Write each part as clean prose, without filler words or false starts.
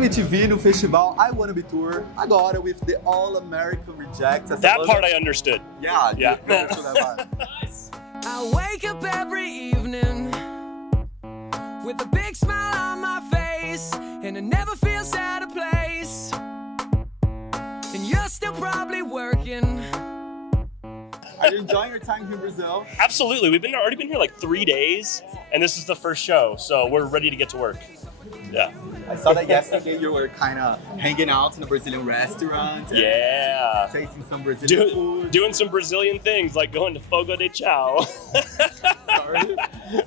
MTV no festival I Wanna Be Tour, agora with the All American Rejects. That part I understood. Yeah. Yeah. You understood that part. Nice. I wake up every evening with a big smile on my face, and I never feel out of place. And you're still probably working. Are you enjoying your time here in Brazil? Absolutely. We've already been here like 3 days, and this is the first show, so we're ready to get to work. Yeah. I saw that yesterday you were kind of hanging out in a Brazilian restaurant. And Yeah. tasting some Brazilian food. Doing some Brazilian things like going to Fogo de Chao. Sorry.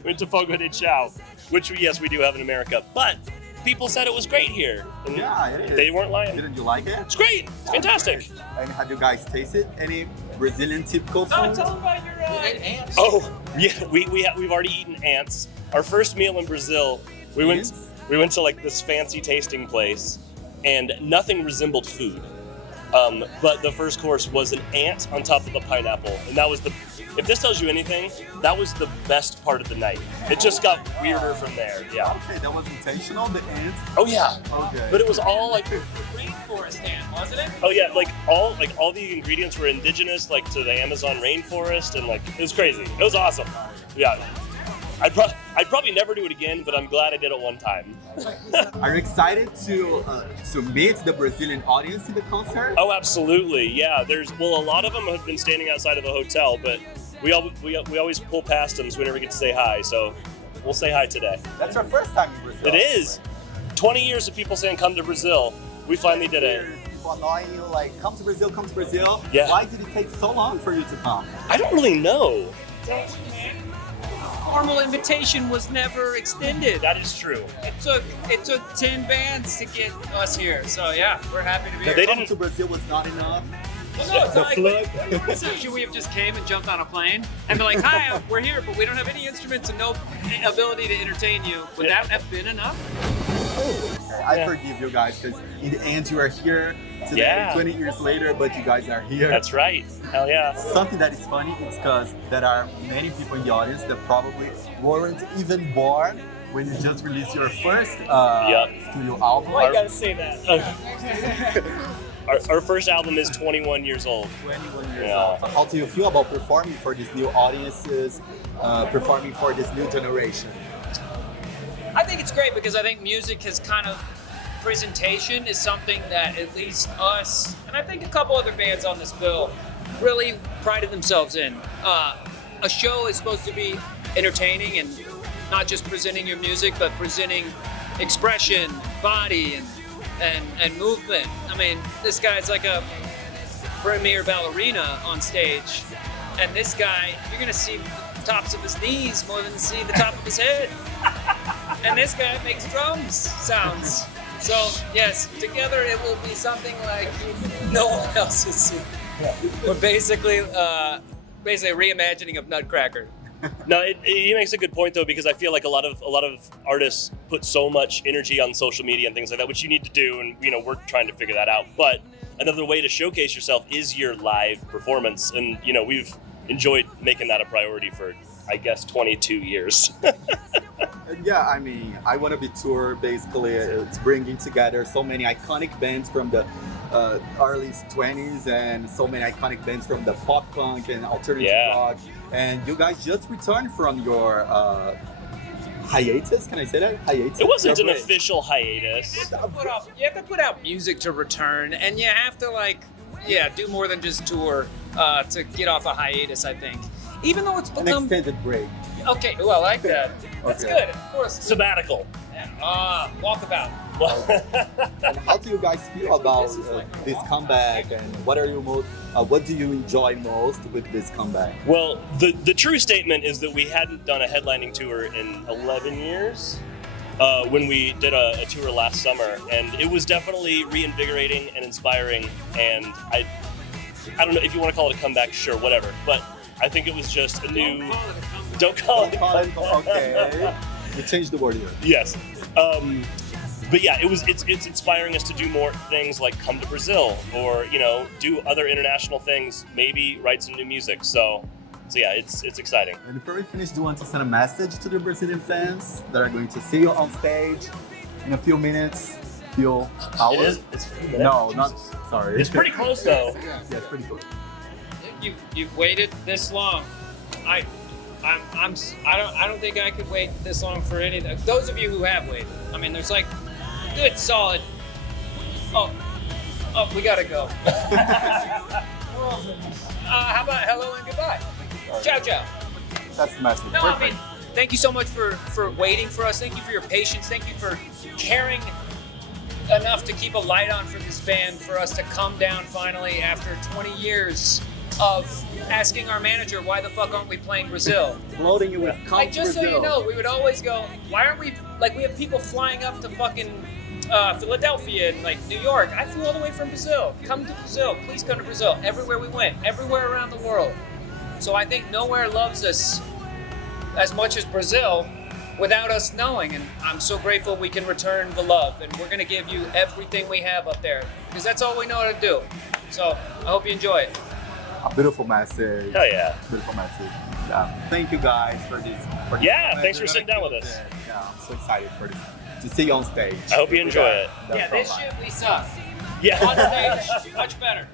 Went to Fogo de Chao, which yes, we do have in America, but people said it was great here. And Yeah, it is. they weren't lying. Didn't you like it? It's great. It's fantastic. And have you guys tasted any Brazilian typical food? Tell them about your ants. Oh, yeah, we've already eaten ants. Our first meal in Brazil, we went to like this fancy tasting place, and nothing resembled food. But the first course was an ant on top of a pineapple, and that was if this tells you anything, that was the best part of the night. It just got weirder from there. Yeah. Okay, that was intentional, the ant. Oh yeah. Okay. But it was all like, Rainforest ant, wasn't it? oh yeah, like all the ingredients were indigenous, like to the Amazon rainforest, and like it was crazy. It was awesome. Yeah. I'd probably never do it again, but I'm glad I did it one time. Are you excited to meet the Brazilian audience in the concert? Oh, absolutely. Yeah. A lot of them have been standing outside of the hotel, but we always pull past them, so we never get to say hi. So we'll say hi today. That's our first time in Brazil. It is. 20 years of people saying come to Brazil. We finally did it. People annoying you like, come to Brazil, come to Brazil. Yeah. Why did it take so long for you to come? I don't really know. Formal invitation was never extended. That is true. It took 10 bands to get us here. So yeah, we're happy to be here. They Coming didn't- to Brazil was not enough. Well, no, it's The not like should we have just came and jumped on a plane and be like, "Hi, we're here, but we don't have any instruments and no ability to entertain you." Would that have been enough? Okay, I forgive you guys because in the end you are here today, Yeah. 20 years later, but you guys are here. That's right. Hell yeah. Something that is funny is because there are many people in the audience that probably weren't even born when you just released your first studio album. Why you gotta say that? Our first album is 21 years old. 21 years Yeah. old. How do you feel about performing for these new audiences, performing for this new generation? I think it's great because I think music has kind of presentation is something that at least us and I think a couple other bands on this bill really prided themselves in. A show is supposed to be entertaining and not just presenting your music, but presenting expression, body, and movement. I mean, this guy's like a premier ballerina on stage, and this guy, you're gonna see the tops of his knees more than see the top of his head. And this guy makes drums sounds. So yes, together it will be something like no one else has seen. We're basically a reimagining of Nutcracker. No, he makes a good point though, because I feel like a lot of artists put so much energy on social media and things like that, which you need to do, and we're trying to figure that out. But another way to showcase yourself is your live performance, and we've enjoyed making that a priority for, I guess, 22 years. Yeah, I mean, I Wanna Be Tour, basically, it's bringing together so many iconic bands from the early 20s and so many iconic bands from the pop punk and alternative rock. And you guys just returned from your hiatus, can I say that? Hiatus? It wasn't an official hiatus. You have to put out music to return, and you have to do more than just tour to get off a hiatus, I think. Even though it's An become extended break. okay, well, I like that. That's Okay. good. Of course. Sabbatical. Walkabout. And how do you guys feel about this comeback, and what do you enjoy most with this comeback? Well, the true statement is that we hadn't done a headlining tour in 11 years when we did a tour last summer, and it was definitely reinvigorating and inspiring, and I don't know if you want to call it a comeback, sure, whatever, but I think it was just a new... Don't call it a comeback. Okay. You changed the word here. Yes. But yeah, it's inspiring us to do more things like come to Brazil or, do other international things, maybe write some new music. So yeah, it's exciting. And before we finish, do you want to send a message to the Brazilian fans that are going to see you on stage in a few minutes? few hours. It is. It's a few minutes. No, not sorry. It's pretty close though. Yeah, it's pretty close. You've waited this long. I don't think I could wait this long for any. Those of you who have waited. I mean, there's like good solid. Oh, we gotta go. How about hello and goodbye? Ciao, ciao. That's massive. No, Perfect. I mean, thank you so much for waiting for us. Thank you for your patience. Thank you for caring enough to keep a light on for this band, for us to come down finally after 20 years of asking our manager, why the fuck aren't we playing Brazil? Floating you with Like, just so you know, we would always go, why aren't we, like, we have people flying up to fucking Philadelphia and, like, New York. I flew all the way from Brazil. Come to Brazil. Please come to Brazil. Everywhere we went. Everywhere around the world. So I think nowhere loves us as much as Brazil without us knowing. And I'm so grateful we can return the love. And we're going to give you everything we have up there. Because that's all we know how to do. So I hope you enjoy it. A beautiful message. Hell yeah. Beautiful message. Thank you guys for this. Yeah, moment. thanks for We're sitting gonna down with keep us. it. Yeah, I'm so excited for this. To see you on stage. I hope you enjoy it. That's Yeah, this frontline. shit we suck. Yeah. On stage, much better.